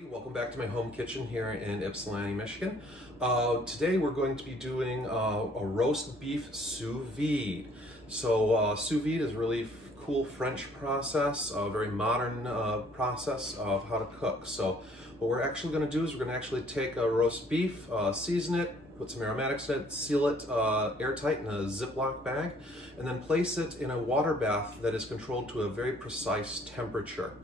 Welcome back to my home kitchen here in Ypsilanti, Michigan. Today we're going to be doing a roast beef sous vide. So sous vide is a really cool French process, a very modern process of how to cook. So what we're actually going to do is we're going to actually take a roast beef, season it, put some aromatics in it, seal it airtight in a Ziploc bag, and then place it in a water bath that is controlled to a very precise temperature.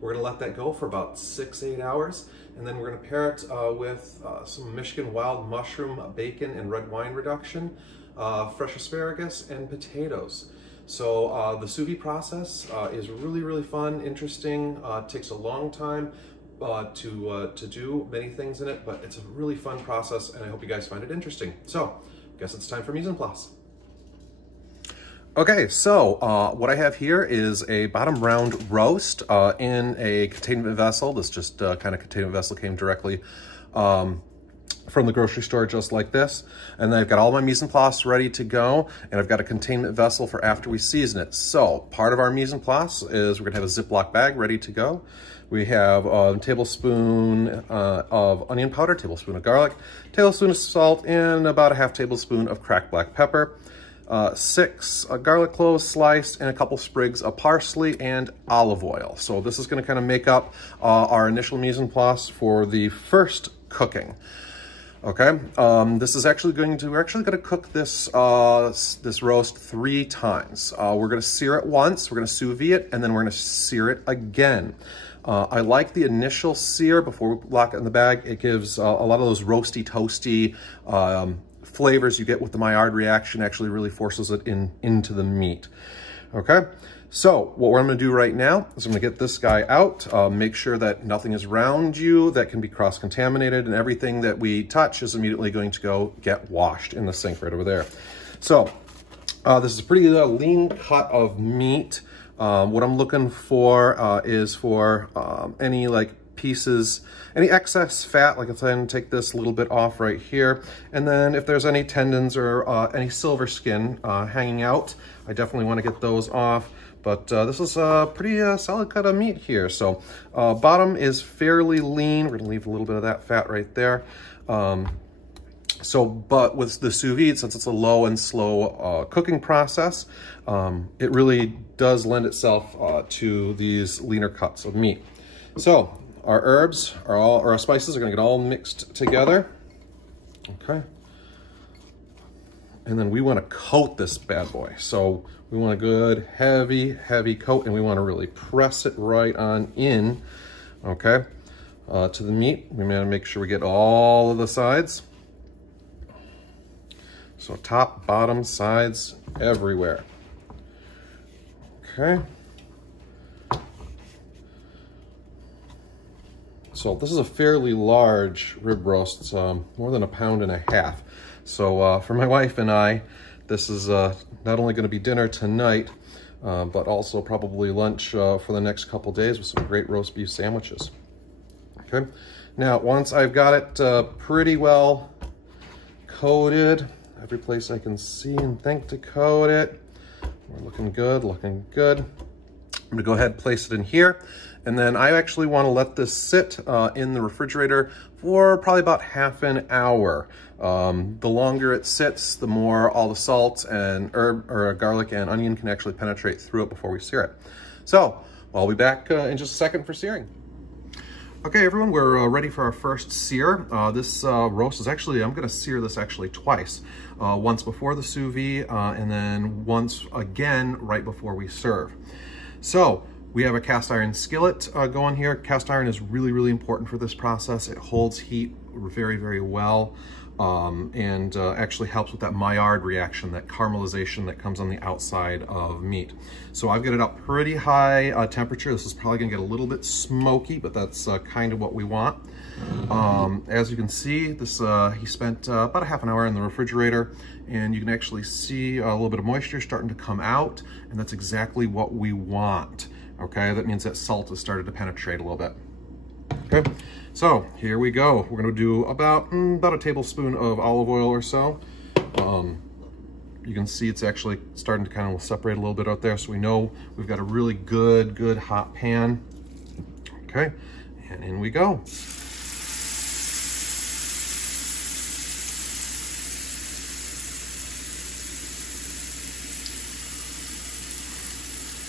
We're going to let that go for about 6-8 hours, and then we're going to pair it with some Michigan wild mushroom, bacon, and red wine reduction, fresh asparagus, and potatoes. So the sous vide process is really fun, interesting. It takes a long time to do many things in it, but it's a really fun process, and I hope you guys find it interesting. So, I guess it's time for mise en place. Okay, so what I have here is a bottom round roast in a containment vessel. This just kind of containment vessel came directly from the grocery store, just like this. And then I've got all my mise en place ready to go, and I've got a containment vessel for after we season it. So part of our mise en place is we're gonna have a Ziploc bag ready to go. We have a tablespoon of onion powder, tablespoon of garlic, tablespoon of salt, and about a half tablespoon of cracked black pepper. 6 garlic cloves sliced, and a couple sprigs of parsley and olive oil. So this is going to kind of make up our initial mise en place for the first cooking. Okay, we're actually going to cook this this roast 3 times. We're going to sear it once, we're going to sous vide it, and then we're going to sear it again. I like the initial sear before we lock it in the bag. It gives a lot of those roasty, toasty flavors you get with the Maillard reaction. Actually really forces it into the meat. Okay, so what I'm going to do right now is I'm going to get this guy out, make sure that nothing is around you that can be cross-contaminated, and everything that we touch is immediately going to go get washed in the sink right over there. So this is a pretty lean cut of meat. What I'm looking for is for any pieces, any excess fat, like I said, I'm going to take this little bit off right here. And then if there's any tendons or any silver skin hanging out, I definitely want to get those off. But this is a pretty solid cut of meat here. So bottom is fairly lean. We're going to leave a little bit of that fat right there. But with the sous vide, since it's a low and slow cooking process, it really does lend itself to these leaner cuts of meat. So our herbs are our spices are gonna get all mixed together. Okay. And then we wanna coat this bad boy. So we want a good heavy coat, and we wanna really press it right on in, okay, to the meat. We wanna make sure we get all of the sides. So top, bottom, sides, everywhere. Okay. So this is a fairly large rib roast. It's more than 1.5 pounds. So for my wife and I, this is not only going to be dinner tonight, but also probably lunch for the next couple days with some great roast beef sandwiches. Okay. Now, once I've got it pretty well coated, every place I can see and think to coat it, we're looking good, looking good. I'm gonna go ahead and place it in here. And then I actually want to let this sit in the refrigerator for probably about half an hour. The longer it sits, the more all the salt and garlic and onion can actually penetrate through it before we sear it. So I'll be back in just a second for searing. Okay, everyone, we're ready for our first sear. This roast is actually, I'm going to sear this actually twice. Once before the sous vide, and then once again right before we serve. So we have a cast iron skillet going here. Cast iron is really important for this process. It holds heat very well, and actually helps with that Maillard reaction, that caramelization that comes on the outside of meat. So I've got it up pretty high temperature. This is probably gonna get a little bit smoky, but that's kind of what we want. As you can see, this he spent about a half an hour in the refrigerator, and you can actually see a little bit of moisture starting to come out, and that's exactly what we want. Okay, that means that salt has started to penetrate a little bit. Okay, so here we go. We're gonna do about a tablespoon of olive oil or so. You can see it's actually starting to kind of separate a little bit out there, so we know we've got a really good hot pan. Okay, And in we go.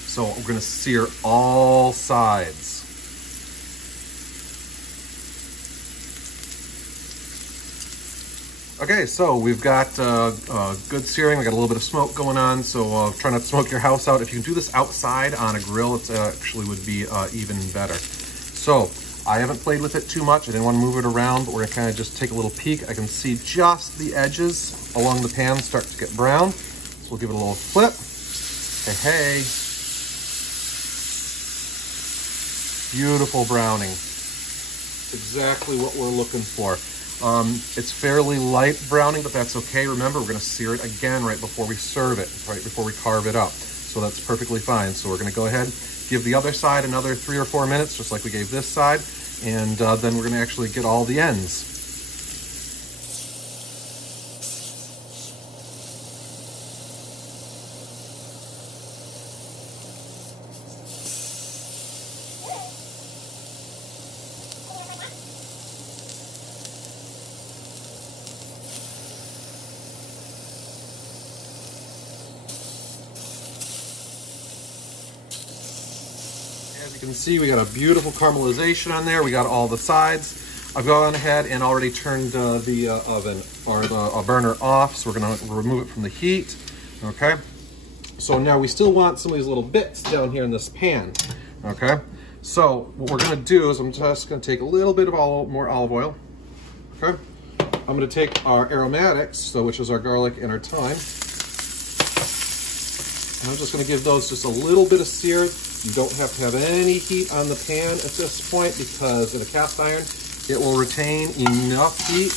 So we're gonna sear all sides. Okay, so we've got good searing. We got a little bit of smoke going on, so try not to smoke your house out. If you can do this outside on a grill, it actually would be even better. So I haven't played with it too much. I didn't want to move it around, but we're gonna kind of just take a little peek. I can see just the edges along the pan start to get brown. So we'll give it a little flip. Hey, hey. Beautiful browning. Exactly what we're looking for. It's fairly light browning, but that's okay. Remember, we're gonna sear it again right before we serve it, right before we carve it up. So that's perfectly fine. So we're gonna go ahead, give the other side another 3 or 4 minutes, just like we gave this side, and then we're gonna actually get all the ends. As you can see, we got a beautiful caramelization on there. We got all the sides. I've gone ahead and already turned the oven or the burner off, so we're gonna remove it from the heat, okay? So now we still want some of these little bits down here in this pan, okay? So what we're gonna do is I'm just gonna take a little bit of more olive oil, okay? I'm gonna take our aromatics, so which is our garlic and our thyme, and I'm just gonna give those just a little bit of sear. You don't have to have any heat on the pan at this point because in a cast iron, it will retain enough heat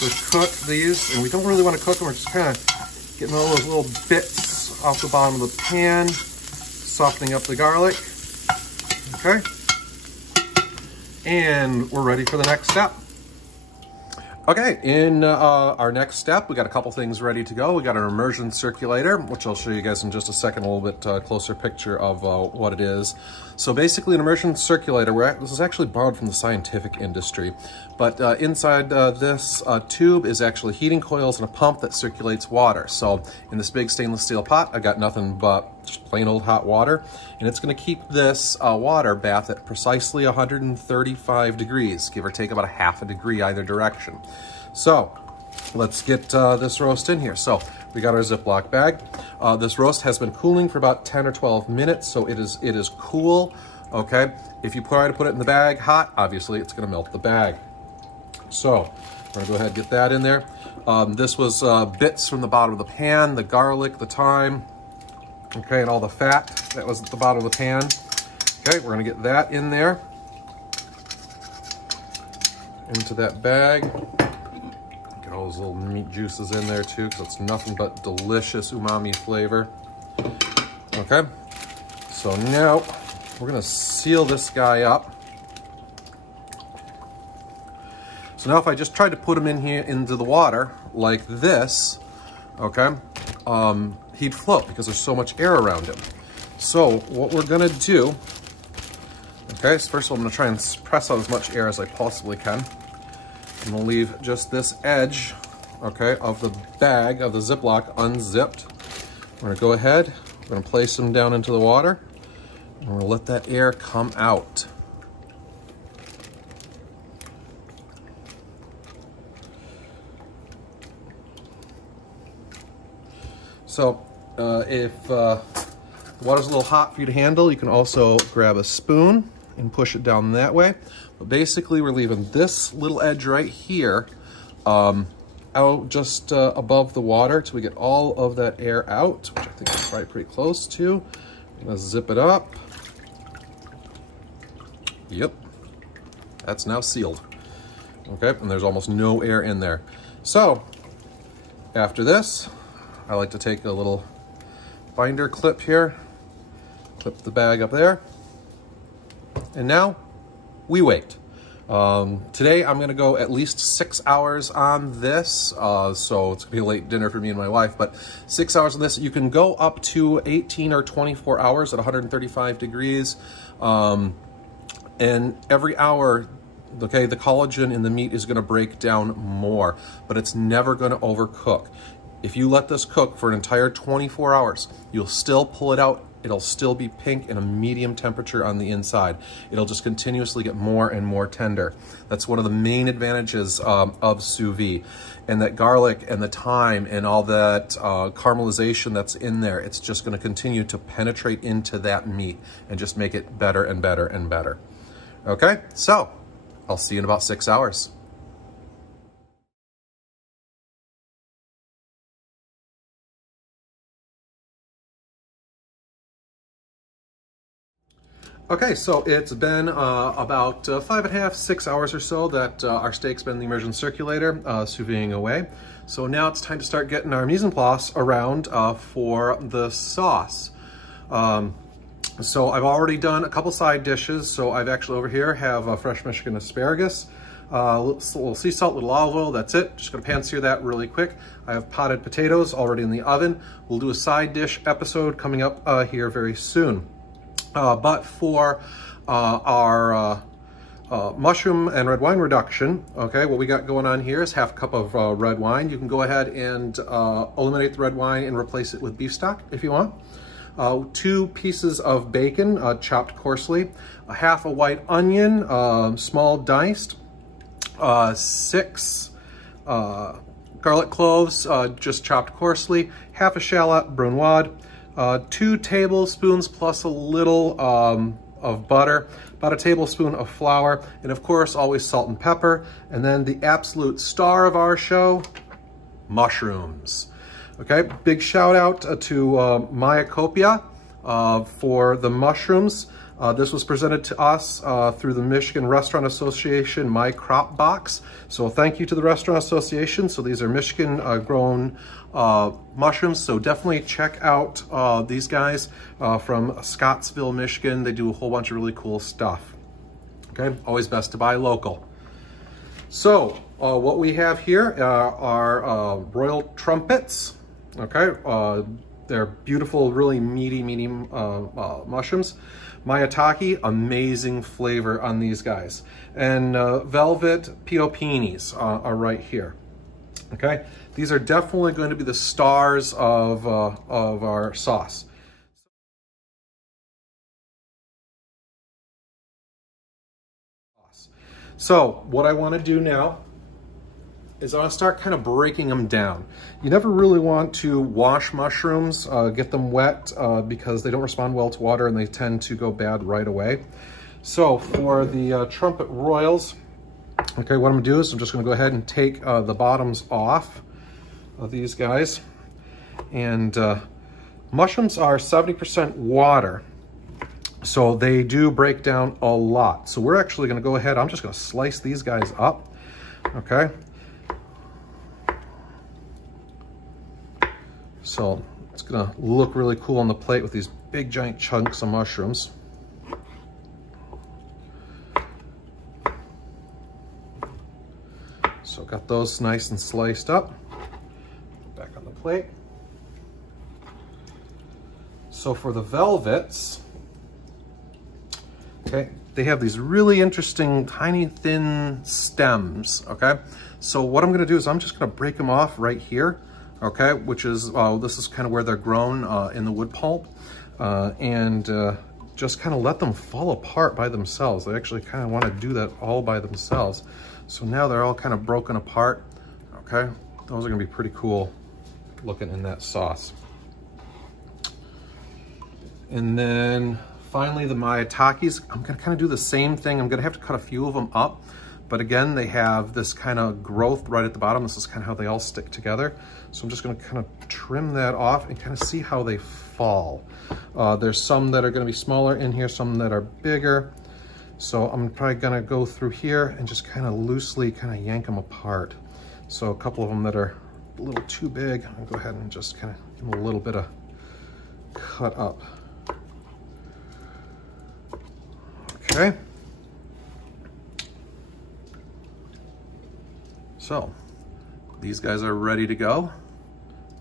to cook these. And we don't really want to cook them. We're just kind of getting all those little bits off the bottom of the pan, softening up the garlic. Okay. And we're ready for the next step. Okay, in our next step, we got a couple things ready to go. We got an immersion circulator, which I'll show you guys in just a second, a little bit closer picture of what it is. So basically an immersion circulator, this is actually borrowed from the scientific industry, but inside this tube is actually heating coils and a pump that circulates water. So in this big stainless steel pot, I got nothing but just plain old hot water, and it's gonna keep this water bath at precisely 135 degrees, give or take about a half a degree either direction. So let's get this roast in here. So we got our Ziploc bag. This roast has been cooling for about 10 or 12 minutes, so it is cool, okay? If you try to put it in the bag hot, obviously it's gonna melt the bag. So we're gonna go ahead and get that in there. This was bits from the bottom of the pan, the garlic, the thyme, okay, and all the fat that was at the bottom of the pan. Okay, we're gonna get that in there, into that bag. Get all those little meat juices in there too, because it's nothing but delicious umami flavor. Okay, so now we're gonna seal this guy up. So now if I just tried to put him in here into the water like this, okay, he'd float because there's so much air around him. So what we're gonna do, okay, so first of all, I'm gonna try and press out as much air as I possibly can. I'm gonna leave just this edge, okay, of the bag, of the Ziploc unzipped. We're gonna go ahead, we're gonna place him down into the water, and we're gonna let that air come out. So if the water's a little hot for you to handle, you can also grab a spoon and push it down that way. But basically we're leaving this little edge right here out just above the water till we get all of that air out, which I think is probably pretty close to. I'm gonna zip it up. Yep, that's now sealed. Okay, and there's almost no air in there. So after this, I like to take a little binder clip here, clip the bag up there, and now we wait. Today I'm gonna go at least 6 hours on this, so it's gonna be a late dinner for me and my wife, but 6 hours on this. You can go up to 18 or 24 hours at 135 degrees. And every hour, okay, the collagen in the meat is gonna break down more, but it's never gonna overcook. If you let this cook for an entire 24 hours, you'll still pull it out. It'll still be pink and a medium temperature on the inside. It'll just continuously get more and more tender. That's one of the main advantages of sous vide. And that garlic and the thyme and all that caramelization that's in there, it's just gonna continue to penetrate into that meat and just make it better and better and better. Okay, so I'll see you in about 6 hours. Okay, so it's been about 5.5, 6 hours or so that our steak's been in the immersion circulator, sous videing away. So now it's time to start getting our mise en place around for the sauce. So I've already done a couple side dishes. So I've actually over here have fresh Michigan asparagus, little sea salt, little olive oil, that's it. Just gonna pan sear that really quick. I have potted potatoes already in the oven. We'll do a side dish episode coming up here very soon. But for our mushroom and red wine reduction, okay, what we got going on here is half a cup of red wine. You can go ahead and eliminate the red wine and replace it with beef stock if you want. 2 pieces of bacon, chopped coarsely, half a white onion, small diced, 6 garlic cloves, just chopped coarsely, half a shallot brunoise, 2 tablespoons plus a little of butter, about a tablespoon of flour, and of course always salt and pepper. And then the absolute star of our show, mushrooms. Okay, big shout out to Maya Copia for the mushrooms. This was presented to us through the Michigan Restaurant Association My Crop Box. So thank you to the Restaurant Association. So these are Michigan grown mushrooms. So definitely check out these guys from Scottsville, Michigan. They do a whole bunch of really cool stuff. Okay, always best to buy local. So what we have here are royal trumpets. Okay, they're beautiful, really meaty mushrooms. Maitake, amazing flavor on these guys. And velvet piopinis are right here. Okay, these are definitely going to be the stars of our sauce. So what I want to do now is I want to start kind of breaking them down. You never really want to wash mushrooms, get them wet because they don't respond well to water and they tend to go bad right away. So for the trumpet royals, okay, what I'm gonna do is I'm just gonna go ahead and take the bottoms off of these guys. And mushrooms are 70% water, so they do break down a lot. So we're actually gonna go ahead, I'm just gonna slice these guys up, okay? So it's gonna look really cool on the plate with these big giant chunks of mushrooms. So got those nice and sliced up. Back on the plate. So for the velvets, okay, they have these really interesting tiny thin stems, okay? So what I'm gonna do is I'm just gonna break them off right here. Okay, which is, this is kind of where they're grown in the wood pulp, and just kind of let them fall apart by themselves. They actually kind of want to do that all by themselves. So now they're all kind of broken apart, okay? Those are gonna be pretty cool looking in that sauce. And then finally the maitakes, I'm gonna kind of do the same thing. I'm gonna have to cut a few of them up, but again, they have this kind of growth right at the bottom. This is kind of how they all stick together. So I'm just gonna kind of trim that off and kind of see how they fall. There's some that are gonna be smaller in here, some that are bigger. So I'm probably gonna go through here and just kind of loosely kind of yank them apart. So a couple of them that are a little too big, I'll go ahead and just kind of give them a little bit of cut up. Okay. So these guys are ready to go.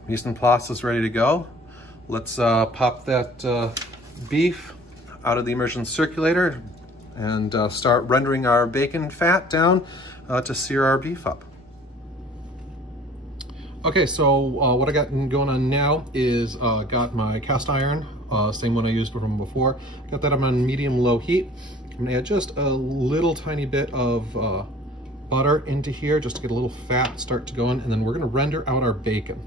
Mise en place is ready to go. Let's pop that beef out of the immersion circulator, and start rendering our bacon fat down to sear our beef up. Okay, so what I got going on now is got my cast iron, same one I used from before. Got that on medium-low heat. I'm gonna add just a little tiny bit of butter into here just to get a little fat start to go in, and then we're gonna render out our bacon.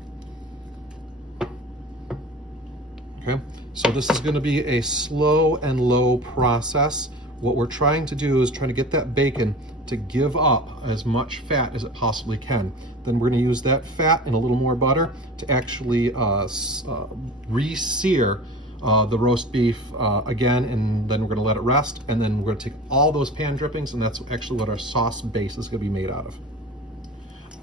Okay, so this is gonna be a slow and low process. What we're trying to do is trying to get that bacon to give up as much fat as it possibly can. Then we're gonna use that fat and a little more butter to actually re-sear the roast beef again, and then we're gonna let it rest, and then we're gonna take all those pan drippings, and that's actually what our sauce base is gonna be made out of.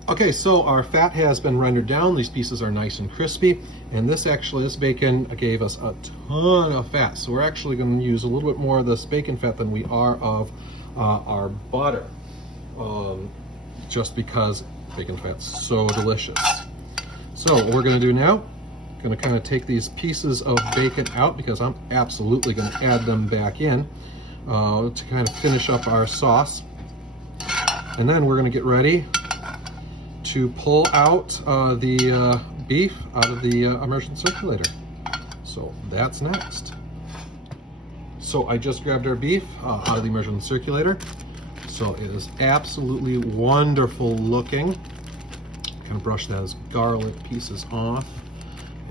Okay, so our fat has been rendered down. These pieces are nice and crispy, and this bacon gave us a ton of fat. So we're actually gonna use a little bit more of this bacon fat than we are of our butter, just because bacon fat's so delicious. So what we're gonna do now, gonna kind of take these pieces of bacon out because I'm absolutely gonna add them back in to kind of finish up our sauce. And then we're gonna get ready to pull out the beef out of the immersion circulator. So that's next. So I just grabbed our beef out of the immersion circulator. So it is absolutely wonderful looking. Kind of brush those garlic pieces off.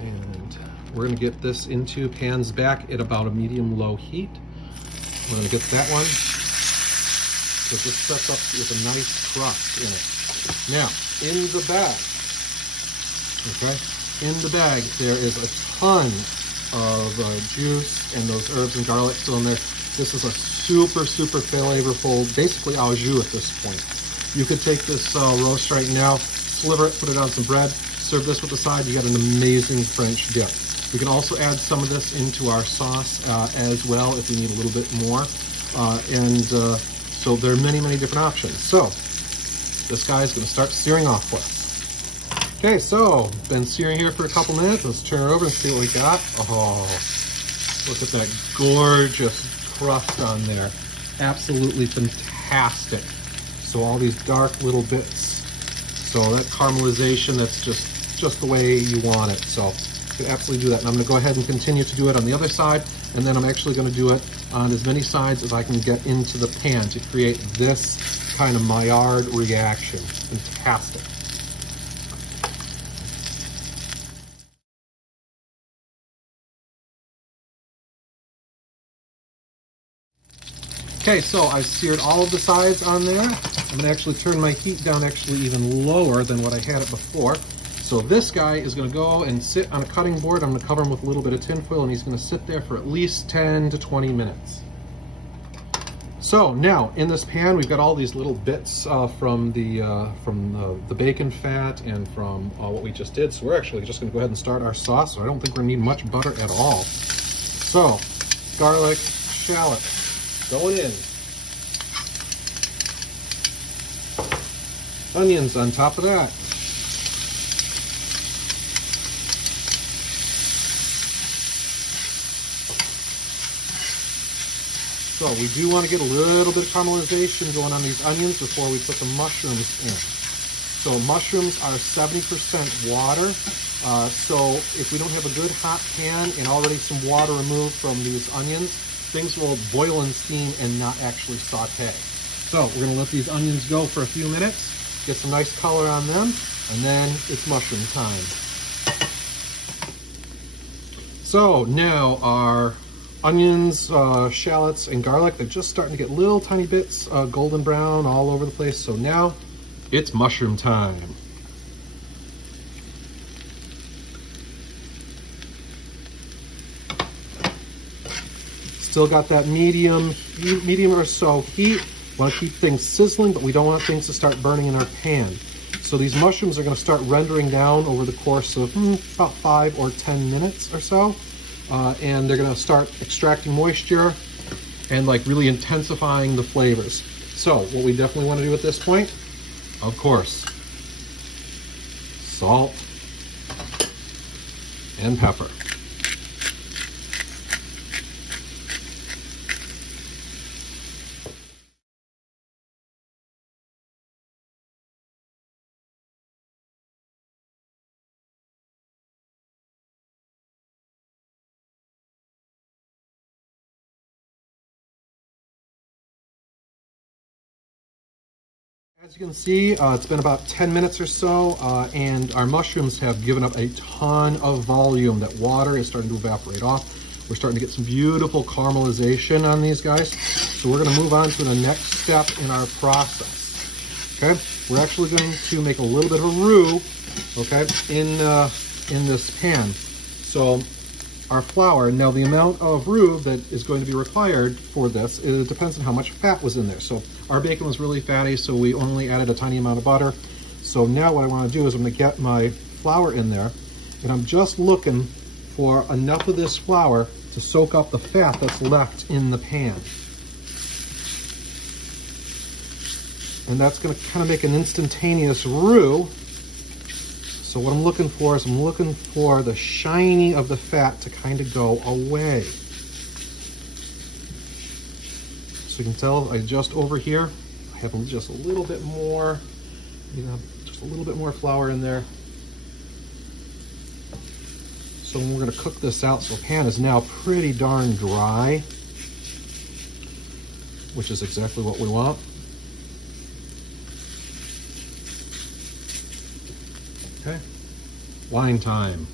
And we're gonna get this into pans back at about a medium-low heat. We're gonna get that one, so this sets up with a nice crust in it. Now, in the bag, okay, in the bag there is a ton of juice and those herbs and garlic still in there. This is a super, super flavorful, basically au jus at this point. You could take this roast right now, sliver it, put it on some bread, serve this with the side, you got an amazing French dip. We can also add some of this into our sauce as well if you need a little bit more. So there are many, many different options. So this guy is going to start searing off for us. Okay, so been searing here for a couple minutes. Let's turn it over and see what we got. Oh, look at that gorgeous crust on there. Absolutely fantastic. So all these dark little bits. So that caramelization, that's just the way you want it. So you can absolutely do that. And I'm going to go ahead and continue to do it on the other side. And then I'm actually going to do it on as many sides as I can get into the pan to create this kind of Maillard reaction. Fantastic. Okay, so I've seared all of the sides on there. I'm gonna actually turn my heat down actually even lower than what I had it before. So this guy is gonna go and sit on a cutting board. I'm gonna cover him with a little bit of tin foil, and he's gonna sit there for at least 10 to 20 minutes. So now in this pan, we've got all these little bits from the bacon fat and from what we just did. So we're actually just gonna go ahead and start our sauce. So I don't think we're gonna need much butter at all. So garlic, shallot, going in. Onions on top of that. So we do want to get a little bit of caramelization going on these onions before we put the mushrooms in. So mushrooms are 70% water. So if we don't have a good hot pan and already some water removed from these onions, things will boil and steam and not actually saute. So we're gonna let these onions go for a few minutes, get some nice color on them, and then it's mushroom time. So now our onions, shallots, and garlic, they're just starting to get little tiny bits golden brown all over the place. So now it's mushroom time. Still got that medium or so heat. Want to keep things sizzling, but we don't want things to start burning in our pan. So these mushrooms are going to start rendering down over the course of about 5 or 10 minutes or so. And they're going to start extracting moisture and like really intensifying the flavors. So what we definitely want to do at this point, of course, salt and pepper. As you can see, it's been about 10 minutes or so, and our mushrooms have given up a ton of volume. That water is starting to evaporate off. We're starting to get some beautiful caramelization on these guys. So we're going to move on to the next step in our process. Okay, we're actually going to make a little bit of a roux, okay, in this pan. So our flour, now the amount of roux that is going to be required for this, it depends on how much fat was in there. So our bacon was really fatty, so we only added a tiny amount of butter. So now what I want to do is I'm going to get my flour in there, and I'm just looking for enough of this flour to soak up the fat that's left in the pan. And that's going to kind of make an instantaneous roux. So what I'm looking for is I'm looking for the shiny of the fat to kind of go away. So you can tell I just over here, I have just a little bit more, just a little bit more flour in there. So we're going to cook this out. So the pan is now pretty darn dry, which is exactly what we want. Okay, wine time.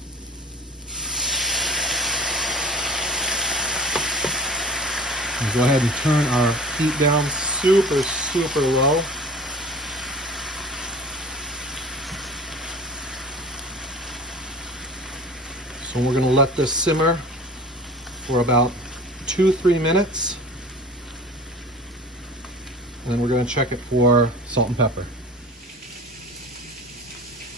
And go ahead and turn our heat down super, super low. So we're going to let this simmer for about 2-3 minutes. And then we're going to check it for salt and pepper.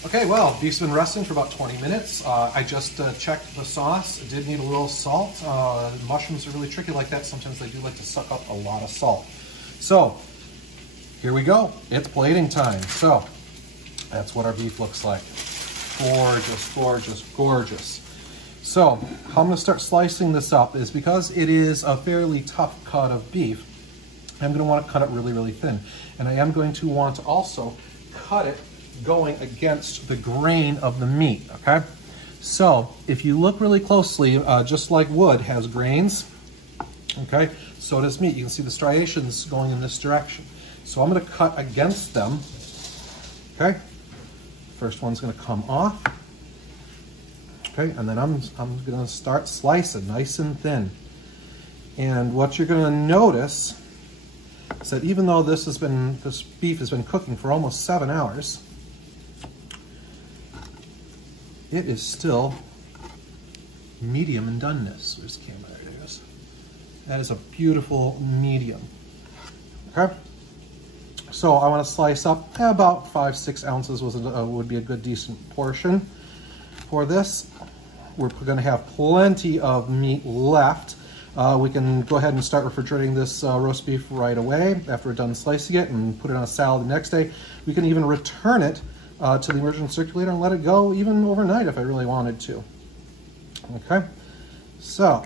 Okay, well, beef's been resting for about 20 minutes. I just checked the sauce. It did need a little salt. Mushrooms are really tricky like that. Sometimes they do like to suck up a lot of salt. So, here we go. It's plating time. So, that's what our beef looks like. Gorgeous, gorgeous, gorgeous. So, how I'm going to start slicing this up is because it is a fairly tough cut of beef, I'm going to want to cut it really, really thin. And I am going to want to also cut it going against the grain of the meat, okay? So if you look really closely, just like wood has grains, okay, so does meat. You can see the striations going in this direction. So I'm going to cut against them, okay? First one's going to come off, okay, and then I'm going to start slicing nice and thin. And what you're going to notice is that even though this beef has been cooking for almost 7 hours, it is still medium in doneness. Where's the camera? There it is. That is a beautiful medium. Okay. So I want to slice up about 5-6 ounces would be a good decent portion for this. We're going to have plenty of meat left. We can go ahead and start refrigerating this roast beef right away after we're done slicing it and put it on a salad the next day. We can even return it to the immersion circulator and let it go even overnight if I really wanted to. Okay, so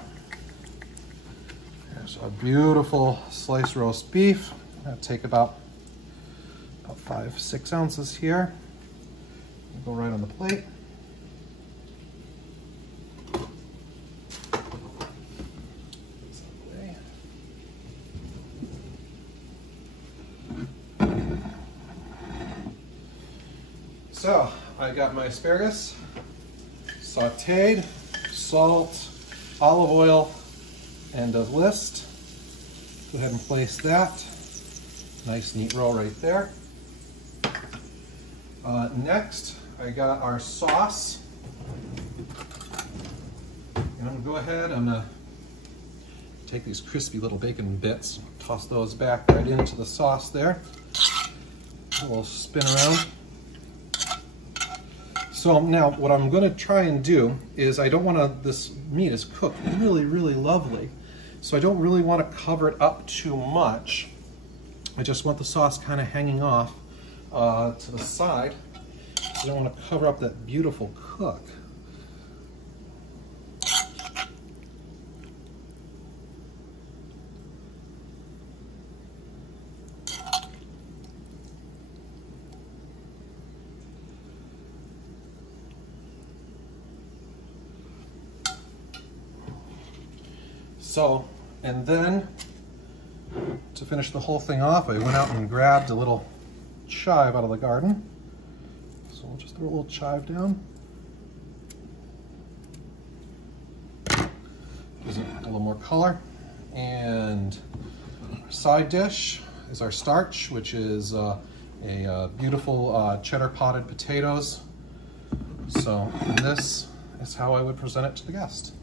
here's a beautiful sliced roast beef. That'll take about 5-6 ounces here. Go right on the plate. So, I got my asparagus, sauteed, salt, olive oil, and a list. Go ahead and place that. Nice neat roll right there. Next, I got our sauce. And I'm gonna go ahead, I'm gonna take these crispy little bacon bits, toss those back right into the sauce there. A little spin around. So now what I'm going to try and do is I don't want to, this meat is cooked really, really lovely. So I don't really want to cover it up too much. I just want the sauce kind of hanging off to the side. I don't want to cover up that beautiful cook. So, and then to finish the whole thing off, I went out and grabbed a little chive out of the garden. So we'll just throw a little chive down. Gives it a little more color. And our side dish is our starch, which is a beautiful cheddar potted potatoes. So this is how I would present it to the guest.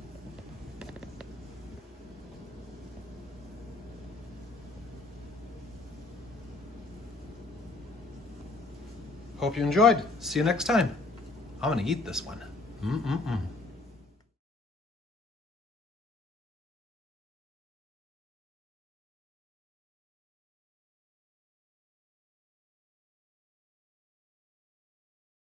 Hope you enjoyed. See you next time. I'm gonna eat this one.